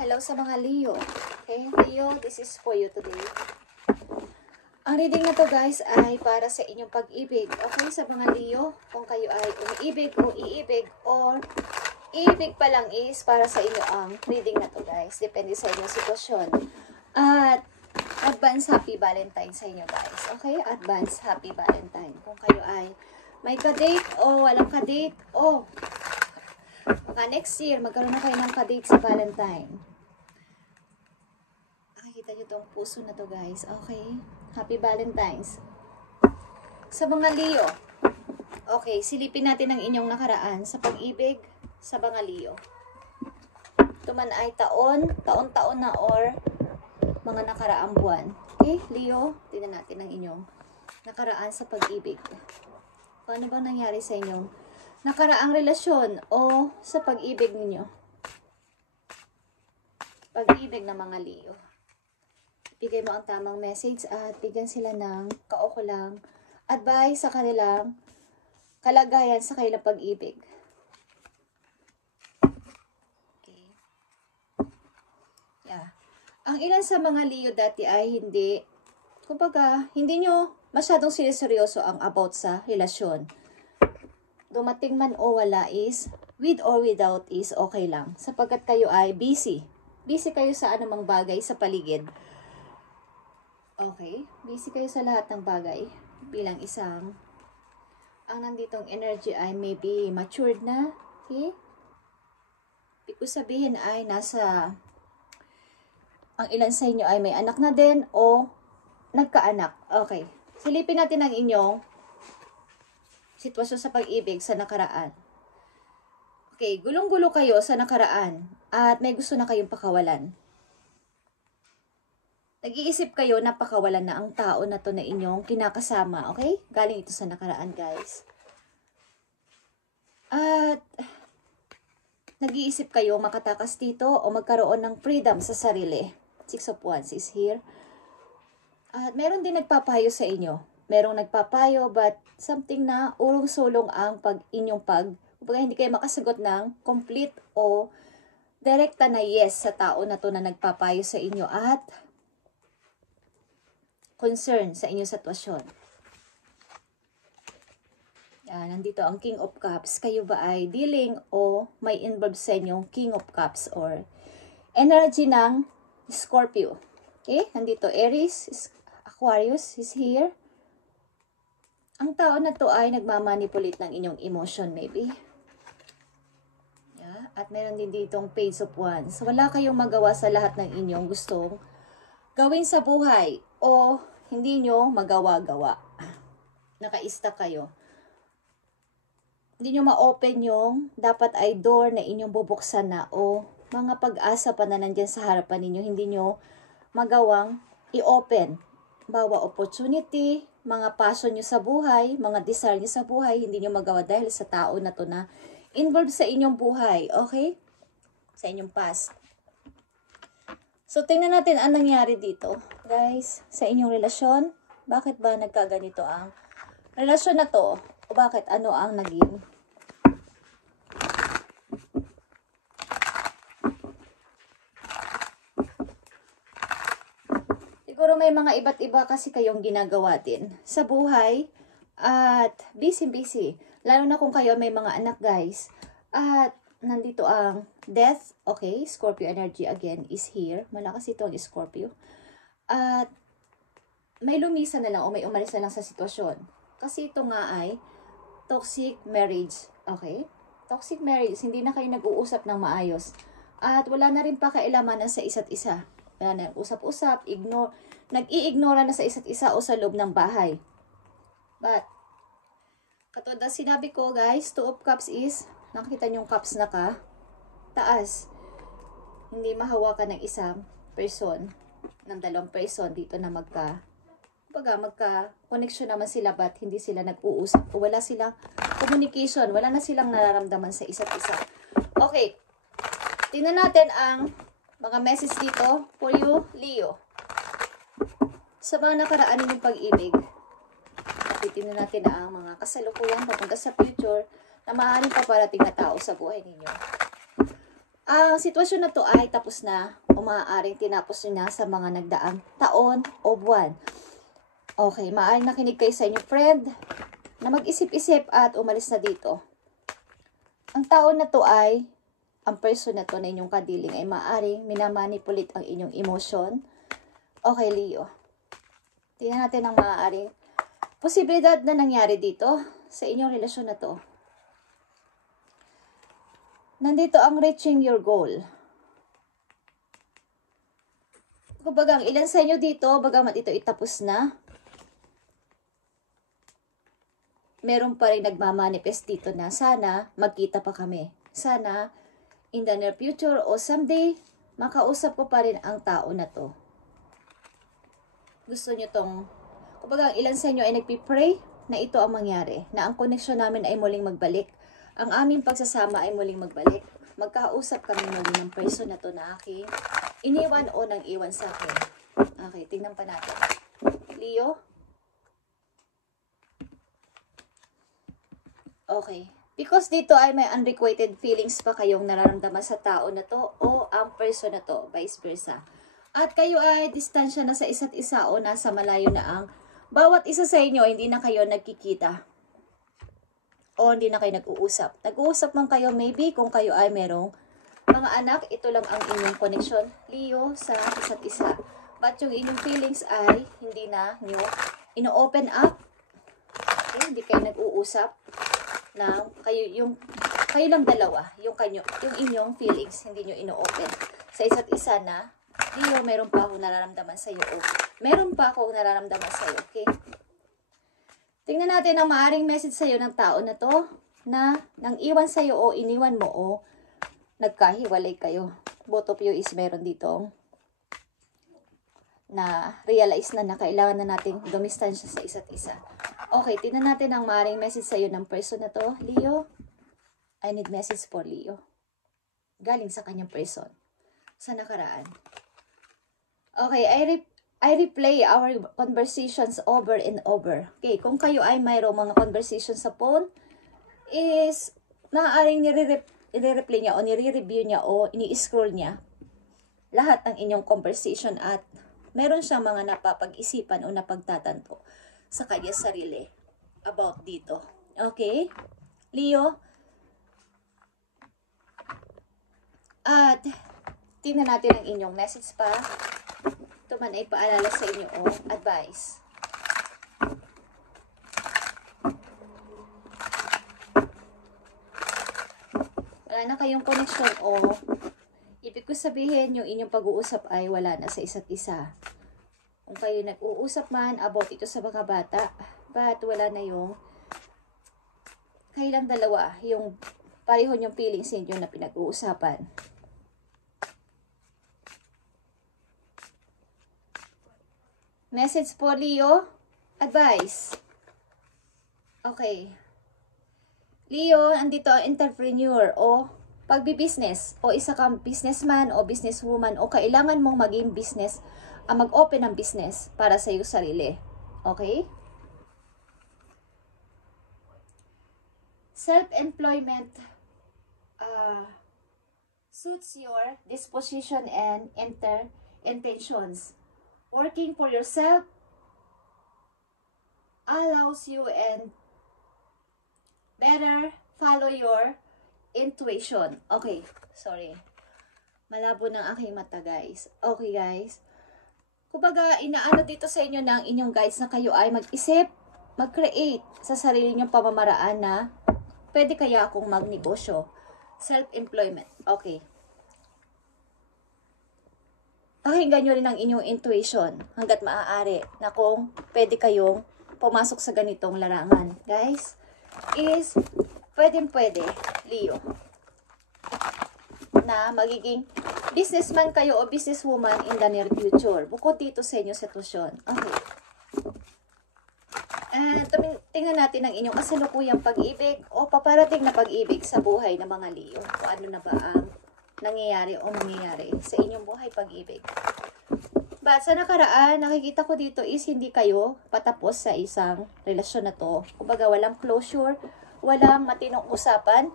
Hello sa mga Leo. Okay, Leo, this is for you today. Ang reading na to guys ay para sa inyong pag-ibig. Okay, sa mga Leo, kung kayo ay umiibig o iibig or iibig pa lang is para sa inyo ang reading na to guys. Depende sa inyong sitwasyon. At advance happy Valentine sa inyo guys. Okay, advance happy Valentine. Kung kayo ay may ka-date o walang ka-date o baka next year magkaroon na kayo ng ka-date sa Valentine. Nakikita nyo itong puso na to guys. Okay. Happy Valentine's. Sa mga Leo. Okay. Silipin natin ang inyong nakaraan sa pag-ibig sa mga Leo. Ito man ay taon-taon na or mga nakaraang buwan. Okay. Leo, tingnan natin ang inyong nakaraan sa pag-ibig. Kung ano bang nangyari sa inyong nakaraang relasyon o sa pag-ibig ninyo. Pag-ibig ng mga Leo. Bigay mo ang tamang message at bigyan sila ng kaukulang advice sa kanilang kalagayan sa kanilang pag-ibig. Okay. Yeah. Ang ilan sa mga Leo dati ay hindi, kumbaga, hindi nyo masyadong siniseryoso ang about sa relasyon. Dumating man o wala is, with or without is okay lang. Sapagkat kayo ay busy. Busy kayo sa anumang bagay sa paligid. Okay, busy kayo sa lahat ng bagay bilang isang, ang nanditong energy ay maybe matured na, okay? Ibig sabihin ay nasa, ang ilan sa inyo ay may anak na din o nagkaanak. Okay, silipin natin ang inyong sitwasyon sa pag-ibig sa nakaraan. Okay, gulong-gulo kayo sa nakaraan at may gusto na kayong pakawalan. Nag-iisip kayo na pakawalan na ang tao na to na inyong kinakasama, okay? Galing ito sa nakaraan, guys. At nag-iisip kayo makatakas dito o magkaroon ng freedom sa sarili. Six of Wands is here. At meron din nagpapayo sa inyo. Merong nagpapayo but something na urong-sulong ang kumbaga hindi kayo makasagot ng complete o direkta na yes sa tao na to na nagpapayo sa inyo at concern sa inyong sitwasyon. Yan, nandito ang King of Cups. Kayo ba ay dealing o may involved sa inyong King of Cups or energy ng Scorpio. Okay, nandito Aries, Aquarius is here. Ang tao na to ay nagmamanipulate ng inyong emotion maybe. Yeah, at meron din ditong Page of Wands. Wala kayong magawa sa lahat ng inyong gustong gawin sa buhay o hindi nyo magawa-gawa. Naka-stuck kayo. Hindi nyo ma-open yung dapat ay door na inyong bubuksan na o mga pag-asa pa na nandyan sa harapan ninyo, hindi nyo magawang i-open. Bawa opportunity, mga passion nyo sa buhay, mga desire nyo sa buhay, hindi nyo magawa dahil sa tao na to na involved sa inyong buhay. Okay? Sa inyong past. So, tingnan natin ang nangyari dito, guys, sa inyong relasyon. Bakit ba nagkaganito ang relasyon na to? O bakit ano ang naging? Siguro may mga iba't iba kasi kayong ginagawa din sa buhay at busy-busy. Lalo na kung kayo may mga anak, guys. At nandito ang death, okay, Scorpio energy again is here. Malakas ito ang Scorpio. At may lumisan na lang o may umalis na lang sa sitwasyon. Kasi ito nga ay toxic marriage, okay? Toxic marriage, hindi na kayo nag-uusap ng maayos. At wala na rin pa kailamanan sa isa't isa. Wala na usap-usap, nag-i-ignore na sa isa't isa o sa loob ng bahay. But, katulad na sinabi ko guys, Two of Cups is, nakikita nyo yung cups na taas. Hindi mahawakan ng isang person, ng dalawang person dito na magka-connection naman sila but hindi sila nag-uusap. O wala silang communication, wala na silang nararamdaman sa isa't isa. Okay, tingnan natin ang mga message dito for you, Leo. Sa mga nakaraan ninyong pag-ibig, titingnan natin ang mga kasalukuyan papunta sa future na maaaring paparating na tao sa buhay ninyo. Ang sitwasyon na to ay tapos na o maaaring tinapos nyo na sa mga nagdaang taon o buwan. Okay, maaaring nakinig kayo sa inyong friend na mag-isip-isip at umalis na dito. Ang tao na to ay, ang person na to na inyong kadiling ay maaaring minamanipulate ang inyong emosyon. Okay, Leo. Tingnan natin ang maaaring posibilidad na nangyari dito sa inyong relasyon na to. Nandito ang reaching your goal. Kumbaga, ang ilan sa inyo dito, bagamat ito itapos na, meron pa rin nagmamanifest dito na sana magkita pa kami. Sana in the near future o someday, makausap ko pa rin ang tao na to. Gusto nyo tong, kumbaga, ang ilan sa inyo ay nagpipray na ito ang mangyari, na ang connection namin ay muling magbalik. Ang aming pagsasama ay muling magbalik. Magkausap kami muli ng person na to na aking iniwan o nang iwan sa akin. Okay, tingnan pa natin. Leo? Okay. Because dito ay may unrequited feelings pa kayong nararamdaman sa tao na to o ang person na to, vice versa. At kayo ay distansya na sa isa't isa o nasa malayo na ang bawat isa sa inyo, hindi na kayo nagkikita. O hindi na kayo nag-uusap. Nag-uusap man kayo maybe kung kayo ay merong mga anak, ito lang ang inyong connection, Leo, sa isa't isa. But yung inyong feelings ay hindi na nyo ino-open up. Okay, hindi kayo nag-uusap na kayo lang dalawa, yung inyong feelings, hindi nyo ino-open sa isa't isa na, Leo, meron pa akong nararamdaman sa'yo. O, meron pa akong nararamdaman sa'yo. Okay? Tingnan natin ang maaring message sa'yo ng tao na to na nang iwan sa'yo o iniwan mo o nagkahiwalay kayo. Both of you is meron dito na realize na kailangan na nating dumistansya sa isa't isa. Okay, tingnan natin ang maaring message sa'yo ng person na to. Leo, I need message for Leo. Galing sa kanyang person. Sa nakaraan. Okay, I replay our conversations over and over. Okay, kung kayo ay mayroong mga conversations sa phone, is maaaring nire-replay niya o nire-review niya o ini-scroll niya lahat ng inyong conversation at meron siyang mga napapag-isipan o napagtatanto sa kanya sarili about dito. Okay? Leo? At tingnan natin ang inyong message pa. Ito man ay paalala sa inyo o advice. Wala na kayong connection o ibig ko sabihin yung inyong pag-uusap ay wala na sa isa't isa. Kung kayo nag-uusap man about ito sa mga bata, but wala na yung kayo lang dalawa, yung pareho yung feelings ninyo na pinag-uusapan. Message po, Leo. Advice. Okay. Leo, andito ang entrepreneur o pagbi-business o isa kang businessman o businesswoman o kailangan mong maging business, mag-open ng business para sa iyong sarili. Okay? Self-employment suits your disposition and intentions. Working for yourself allows you and better follow your intuition. Okay, sorry. Malabo ng aking mata, guys. Okay, guys. Kumbaga, inaano dito sa inyo ng inyong guides na kayo ay mag-isip, mag-create sa sarili nyong pamamaraan na pwede kaya akong magnegosyo. Self-employment. Okay. Pakinggan nyo rin ang inyong intuition hanggat maaari na kung pwede kayong pumasok sa ganitong larangan. Guys, is pwede, Leo, na magiging businessman kayo o businesswoman in the near future. Bukod dito sa inyong sitwasyon. Okay. Tingnan natin ang inyong kasalukuyang pag-ibig o paparating na pag-ibig sa buhay ng mga Leo. Kung ano na ba ang nangyayari o mangyayari sa inyong buhay pag-ibig. But sa nakaraan, nakikita ko dito is hindi kayo patapos sa isang relasyon na to. Kumbaga walang closure, walang matinong usapan.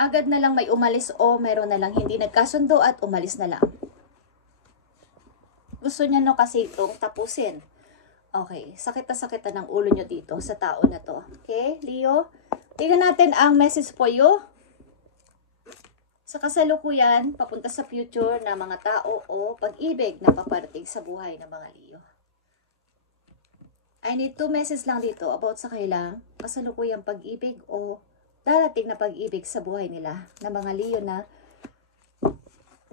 agad na lang may umalis o meron na lang hindi nagkasundo at umalis na lang. Gusto niya no kasi itong tapusin. Okay, sakit na ng ulo nyo dito sa tao na to. Okay, Leo? Tingnan natin ang message for you. Sa kasalukuyan, papunta sa future na mga tao o pag-ibig na paparating sa buhay ng mga Leo. I need 2 messages lang dito about sa kailang kasalukuyang pag-ibig o darating na pag-ibig sa buhay nila ng mga Leo na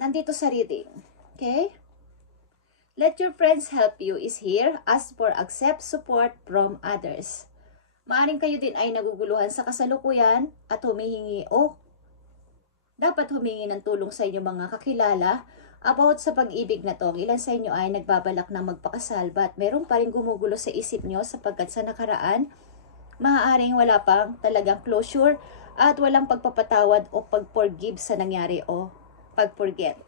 nandito sa reading. Okay? Let your friends help you is here. Ask for accept support from others. Maaring kayo din ay naguguluhan sa kasalukuyan at humihingi o dapat humingi ng tulong sa inyong mga kakilala about sa pag-ibig na to. Ilan sa inyo ay nagbabalak ng magpakasal but meron pa rin gumugulo sa isip nyo sapagkat sa nakaraan, maaaring wala pang talagang closure at walang pagpapatawad o pag-forgive sa nangyari o pag-forget.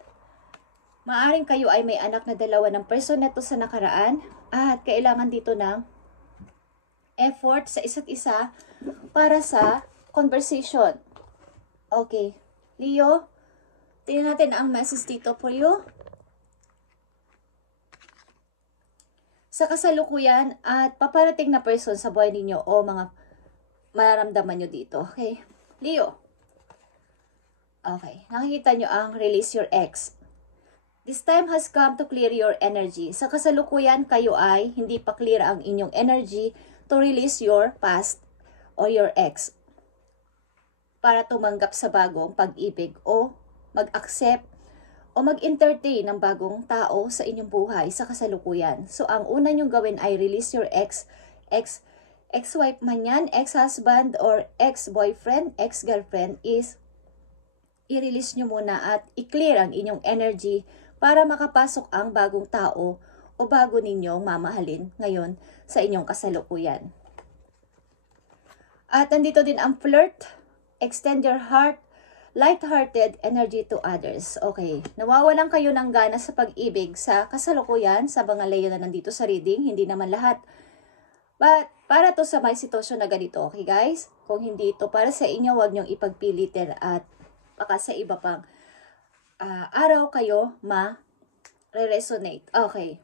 Maaring kayo ay may anak na dalawa ng person na to sa nakaraan at kailangan dito ng effort sa isa't isa para sa conversation. Okay. Leo, tingnan natin ang message dito for you. Sa kasalukuyan at paparating na person sa buhay ninyo o mga mararamdaman nyo dito. Okay? Leo. Okay. Nakikita nyo ang release your ex. This time has come to clear your energy. Sa kasalukuyan, kayo ay hindi pa clear ang inyong energy to release your past or your ex para tumanggap sa bagong pag-ibig o mag-accept o mag-entertain ng bagong tao sa inyong buhay sa kasalukuyan. So, ang una nyong gawin ay release your ex-wife man yan, ex-husband or ex-boyfriend, ex-girlfriend is i-release nyo muna at i-clear ang inyong energy para makapasok ang bagong tao o bago ninyong mamahalin ngayon sa inyong kasalukuyan. At nandito din ang flirt. Extend your heart, light-hearted energy to others. Okay, nawawalan kayo ng gana sa pag-ibig sa kasalukuyan sa mga Leo na nandito sa reading, hindi naman lahat. But para to sa may sitwasyon na ganito, okay guys? Kung hindi ito para sa inyo, huwag niyong ipagpilitin at baka sa iba pang araw kayo ma-resonate. Okay.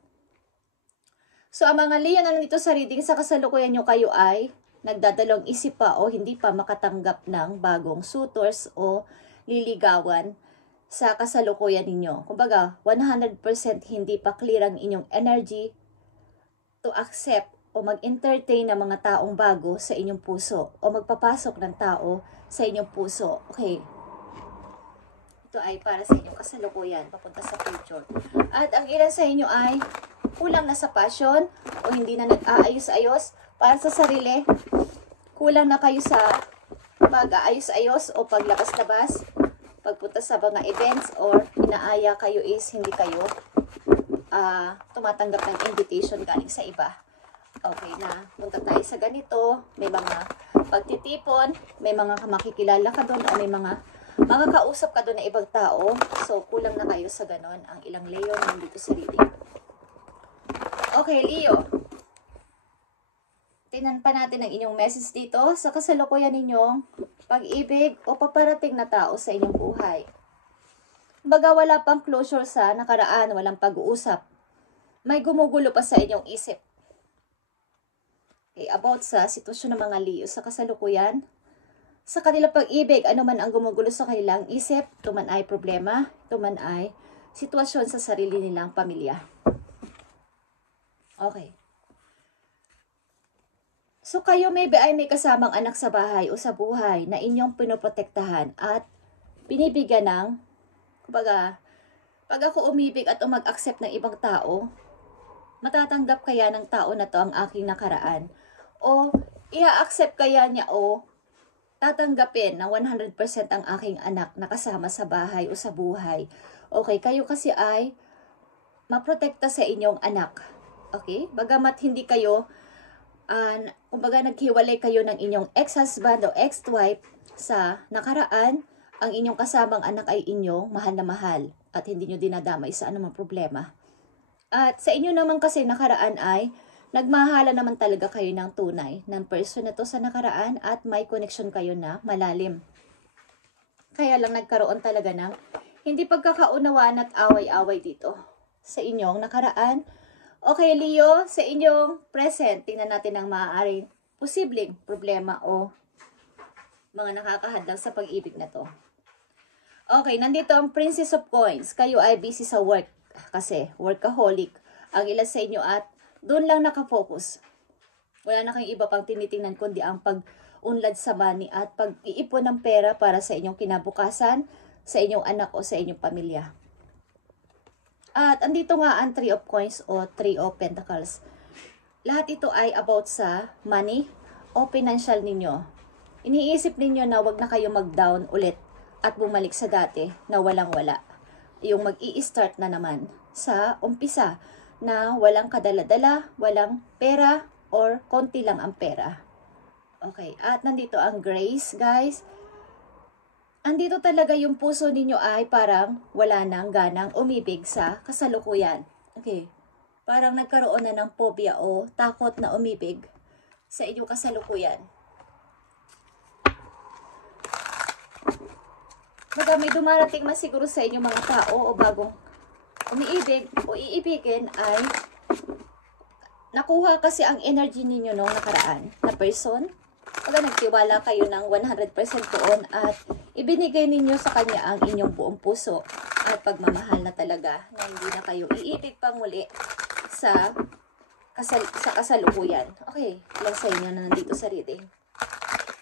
So, ang mga Leo na nandito sa reading, sa kasalukuyan nyo kayo ay nagdadalawang isip pa o hindi pa makatanggap ng bagong suitors o liligawan sa kasalukuyan ninyo. Kumbaga, 100% hindi pa clear ang inyong energy to accept o mag-entertain ng mga taong bago sa inyong puso o magpapasok ng tao sa inyong puso. Okay. Ito ay para sa inyong kasalukuyan, papunta sa future. At ang ilan sa inyo ay kulang na sa passion o hindi na nag-aayos-ayos para sa sarili. Kulang na kayo sa pag-aayos-ayos o paglabas-labas, pagpunta sa mga events or inaaya kayo is hindi kayo tumatanggap ng invitation galing sa iba. Okay na, punta tayo sa ganito, may mga pagtitipon, may mga makikilala ka doon o may mga kausap ka doon na ibang tao. So, kulang na kayo sa ganon ang ilang Leo nandito sa reading. Okay, Leo. Tingnan pa natin ang inyong message dito sa kasalukuyan ninyong pag-ibig o paparating na tao sa inyong buhay. Baga wala pang closure sa nakaraan, walang pag-uusap. May gumugulo pa sa inyong isip. Okay, about sa sitwasyon ng mga Leo sa kasalukuyan, sa kanilang pag-ibig, ano man ang gumugulo sa kanilang isip, ito man ay problema, ito man ay sitwasyon sa sarili nilang pamilya. Okay. So kayo maybe ay may kasamang anak sa bahay o sa buhay na inyong pinoprotektahan at binibigyan ng, kumbaga, pag ako umibig at mag-accept ng ibang tao, matatanggap kaya ng tao na to ang aking nakaraan? O i-accept kaya niya o tatanggapin na 100% ang aking anak na kasama sa bahay o sa buhay? Okay, kayo kasi ay maprotekta sa inyong anak. Okay? Bagamat hindi kayo kumbaga naghiwalay kayo ng inyong ex-husband o ex-wife sa nakaraan, ang inyong kasamang anak ay inyong mahal na mahal at hindi nyo dinadamay sa anumang problema. At sa inyo naman kasi nakaraan ay nagmahala naman talaga kayo ng tunay ng person na to sa nakaraan at may connection kayo na malalim. Kaya lang nagkaroon talaga ng hindi pagkakaunawaan at away-away dito sa inyong nakaraan. Okay, Leo, sa inyong present, tingnan natin ang maaaring posibleng problema o mga nakakahadlang sa pag-ibig na to. Okay, nandito ang Princess of Coins. Kayo ay busy sa work kasi workaholic ang ilan sa inyo at doon lang nakafocus. Wala na kayong iba pang tinitingnan kundi ang pag-unlad sa money at pag-iipon ng pera para sa inyong kinabukasan, sa inyong anak o sa inyong pamilya. At andito nga ang Three of Coins o Three of Pentacles. Lahat ito ay about sa money o financial ninyo. Iniisip ninyo na wag na kayo mag-down ulit at bumalik sa dati na walang-wala. Yung mag-i-start na naman sa umpisa na walang kadala-dala, walang pera, or konti lang ang pera. Okay, at nandito ang grace, guys. Andito talaga yung puso ninyo ay parang wala nang ganang umibig sa kasalukuyan. Okay, parang nagkaroon na ng phobia o takot na umibig sa inyong kasalukuyan. Baga may dumarating mas siguro sa inyong mga tao o bagong umiibig o iibigin ay nakuha kasi ang energy ninyo nung nakaraan na person. Pag nagtiwala kayo ng 100% doon at ibinigay ninyo sa kanya ang inyong buong puso at pagmamahal na talaga na hindi na kayo iibig pang muli sa kasalukuyan. Okay, lang sa inyo na nandito sa reading.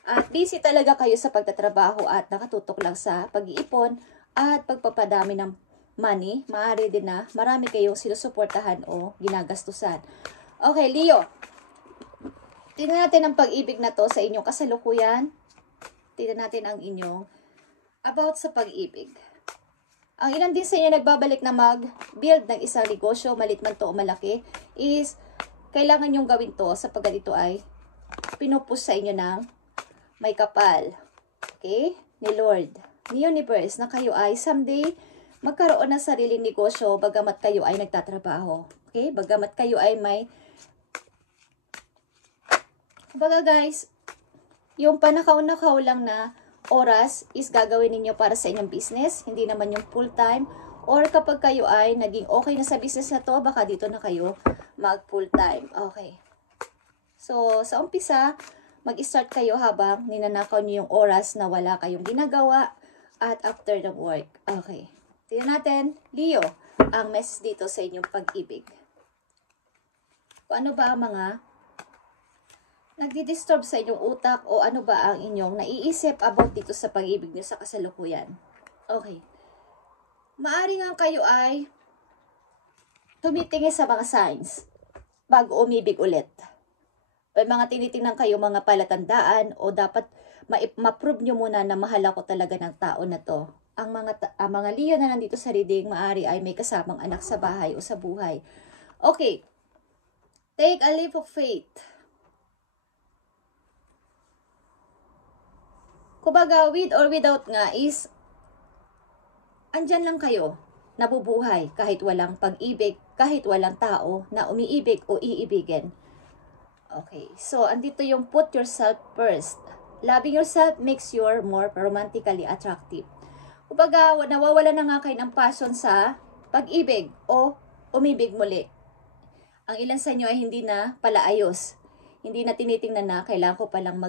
At busy talaga kayo sa pagtatrabaho at nakatutok lang sa pag-iipon at pagpapadami ng money. Maaari din na marami kayong sinusuportahan o ginagastusan. Okay, Leo. Tingnan natin ang pag-ibig na to sa inyong kasalukuyan. Tingnan natin ang inyong about sa pag-ibig. Ang ilan din sa inyo nagbabalik na mag-build ng isang negosyo, malit man to o malaki, is kailangan nyong gawin to sapagkat ito ay pinupus sa inyo ng may kapal. Okay? Ni Lord, ni Universe, na kayo ay someday magkaroon ng sariling negosyo bagamat kayo ay nagtatrabaho. Okay? Bagamat kayo ay may kumbaga guys, yung panakaw-nakaw lang na oras is gagawin ninyo para sa inyong business, hindi naman yung full time. Or kapag kayo ay naging okay na sa business na to, baka dito na kayo mag full time. Okay. So, sa umpisa, mag-start kayo habang ninanakaw niyo yung oras na wala kayong ginagawa at after the work. Okay. Tingnan natin, Leo, ang message dito sa inyong pag-ibig. Kung ano ba ang mga nagdi-disturb sa inyong utak o ano ba ang inyong naiisip about dito sa pag-ibig niyo sa kasalukuyan. Okay. Maari nga kayo ay tumitingin sa mga signs bago umibig ulit. May mga tinitingnan kayo mga palatandaan o dapat ma-prove nyo muna na mahal ako talaga ng tao na to. Ang mga Leo na nandito sa reading, maari ay may kasamang anak sa bahay o sa buhay. Okay. Take a leap of faith. Kumbaga, with or without nga is, andyan lang kayo, nabubuhay kahit walang pag-ibig, kahit walang tao na umiibig o iibigin. Okay, so andito yung put yourself first. Loving yourself makes you more romantically attractive. Kumbaga, nawawala na nga kayo ng passion sa pag-ibig o umibig muli. Ang ilan sa inyo ay hindi na pala ayos. Hindi na tinitingnan na kailangan ko palang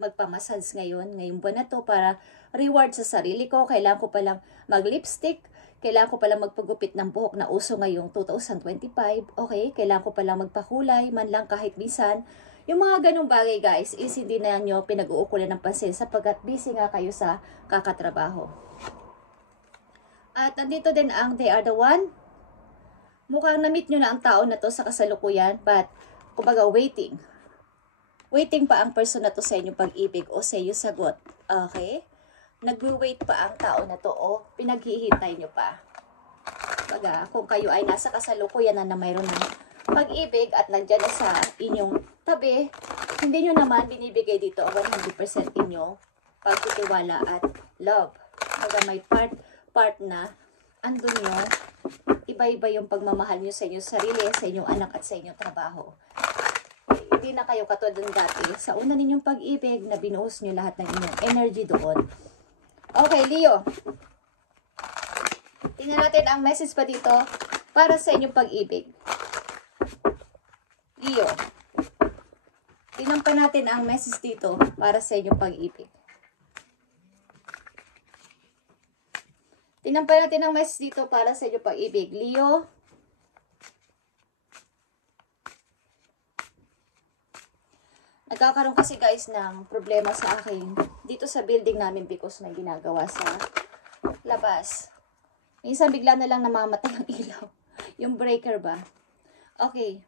magpamassage ngayong buwan na to para reward sa sarili ko. Kailangan ko palang mag-lipstick. Kailangan ko palang magpagupit ng buhok na uso ngayong 2025. Okay? Kailangan ko palang magpakulay man lang kahit minsan. Yung mga ganong bagay guys is hindi na nyo pinag-uukulan ng pansin sapagkat busy nga kayo sa kakatrabaho. At nandito din ang they are the one. Mukhang na-meet nyo na ang tao na to sa kasalukuyan but kumbaga waiting. Waiting pa ang person na to sa inyong pag-ibig o sa iyo sagot. Okay? Nag-wait pa ang tao na to o pinaghihintay nyo pa. Baga, kung kayo ay nasa kasalukuyan na mayroon ng pag-ibig at nandyan na sa inyong tabi, hindi nyo naman binibigay dito 100% inyong pagtitiwala at love. Baga, may part na andun nyo, iba-iba yung pagmamahal nyo sa inyong sarili, sa inyong anak at sa inyong trabaho. Hindi na kayo katulad ng dati. Sa una ninyong pag-ibig na binuhos nyo lahat ng inyong energy doon. Okay, Leo. Tingnan natin ang message pa dito para sa inyong pag-ibig. Leo. Tingnan pa natin ang message dito para sa inyong pag-ibig. Tingnan pa natin ang message dito para sa inyong pag-ibig. Leo. Nagkakaroon kasi guys ng problema sa akin dito sa building namin because may ginagawa sa labas. Minsan bigla na lang namamatay ang ilaw. Yung breaker ba? Okay.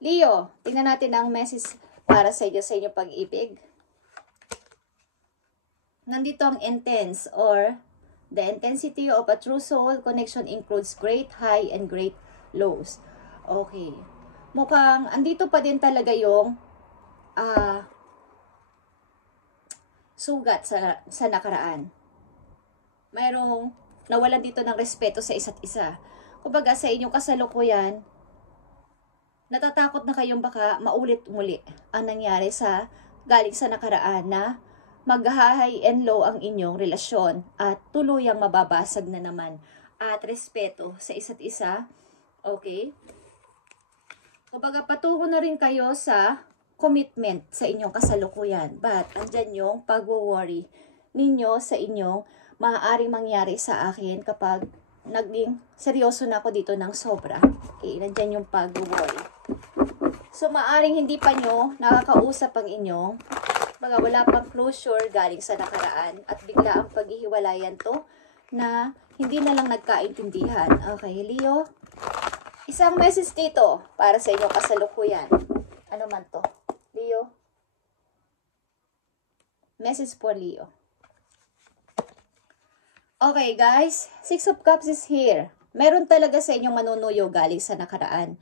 Leo, tingnan natin ang message para sa inyong pag-ibig. Nandito ang intense or the intensity of a true soul connection includes great high and great lows. Okay. Mukhang andito pa din talaga yung sugat sa nakaraan. Mayroong nawalan dito ng respeto sa isa't isa. Kumbaga sa inyong kasalukuyan, natatakot na kayong baka maulit muli ang nangyari galing sa nakaraan na mag-high and low ang inyong relasyon at tuluyang mababasag na naman at respeto sa isa't isa. Okay? Kumbaga patungo na rin kayo sa commitment sa inyong kasalukuyan. But andyan yung pag-worry ninyo sa inyong maaaring mangyari sa akin kapag naging seryoso na ako dito ng sobra. Okay, nandyan yung pag-worry. So, maaaring hindi pa nyo nakakausap ang inyong, wala pang closure galing sa nakaraan at bigla ang paghihiwalayan to na hindi na lang nagkaintindihan. Okay, Leo? Isang message dito para sa inyong kasalukuyan. Ano man to? Leo? Message for Leo. Okay, guys. Six of Cups is here. Meron talaga sa inyong manunuyo galing sa nakaraan.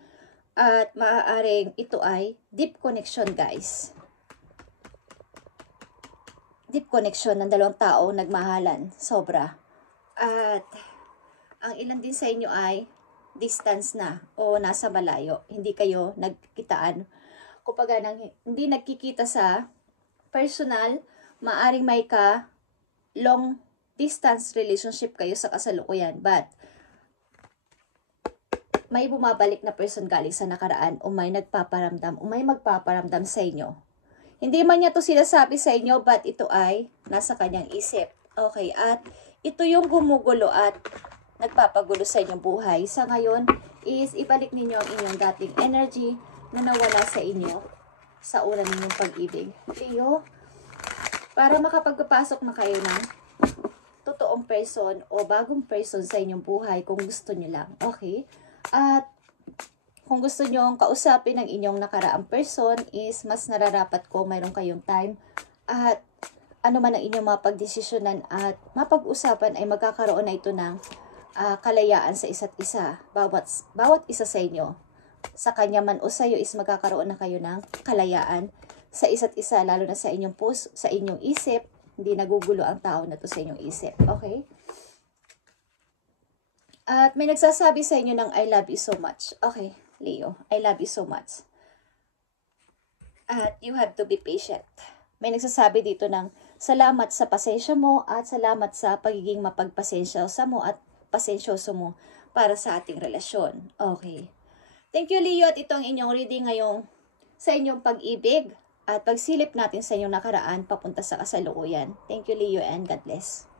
At maaaring ito ay deep connection, guys. Deep connection ng dalawang tao nagmahalan. Sobra. At ang ilan din sa inyo ay distance na o nasa malayo. Hindi kayo nagkitaan. Kumbaga, hindi nagkikita sa personal, maaaring may long distance relationship kayo sa kasalukuyan. But, may bumabalik na person galing sa nakaraan o may nagpaparamdam o may magpaparamdam sa inyo. Hindi man niya to sinasabi sa inyo, but ito ay nasa kanyang isip. Okay, at ito yung gumugulo at nagpapagulo sa inyong buhay. Sa ngayon is ibalik ninyo ang inyong dating energy na nawala sa inyo sa una ninyong pag-ibig. Leo, para makapagpapasok na kayo ng totoong person o bagong person sa inyong buhay kung gusto nyo lang. Okay? At kung gusto nyo kausapin ng inyong nakaraang person is mas nararapat ko mayroon kayong time at ano man ang inyong mapagdesisyonan at mapag-usapan ay magkakaroon na ito ng kalayaan sa isa't isa. Bawat isa sa inyo, sa kanya man o sa iyo is magkakaroon na kayo ng kalayaan sa isa't isa, lalo na sa inyong puso, sa inyong isip. Hindi nagugulo ang tao na to sa inyong isip. Okay? At may nagsasabi sa inyo ng I love you so much. Okay, Leo. I love you so much. At you have to be patient. May nagsasabi dito ng salamat sa pasensya mo at salamat sa pagiging mapagpasensyoso mo at pasensyoso mo para sa ating relasyon. Okay. Thank you, Leo. At ito ang inyong reading ngayong sa inyong pag-ibig at pagsilip natin sa inyong nakaraan papunta sa kasalukuyan. Thank you, Leo, and God bless.